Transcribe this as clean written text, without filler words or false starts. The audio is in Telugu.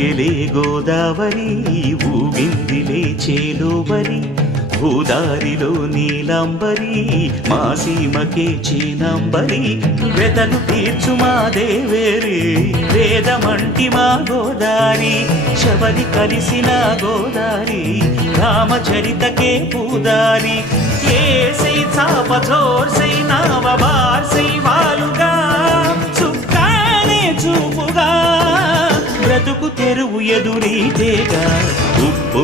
ఊగెలే గోదావరి ఊగిందిలే చేలోబరి భూదారిలో నీలాంబరి మా సీమకే చీనాంబరి వెతలు తీర్చు మా దేవేరి వేదమంటి మా గోదారి శబరి కలిసిన గోదారి రామచరితకే పూదారి ఏసై చాప చోర్సై నావ బార్సై వాలుగా చుక్కానే చూపుగా బ్రతుకు తెరువు ఎదురీతేగా ఉప్పు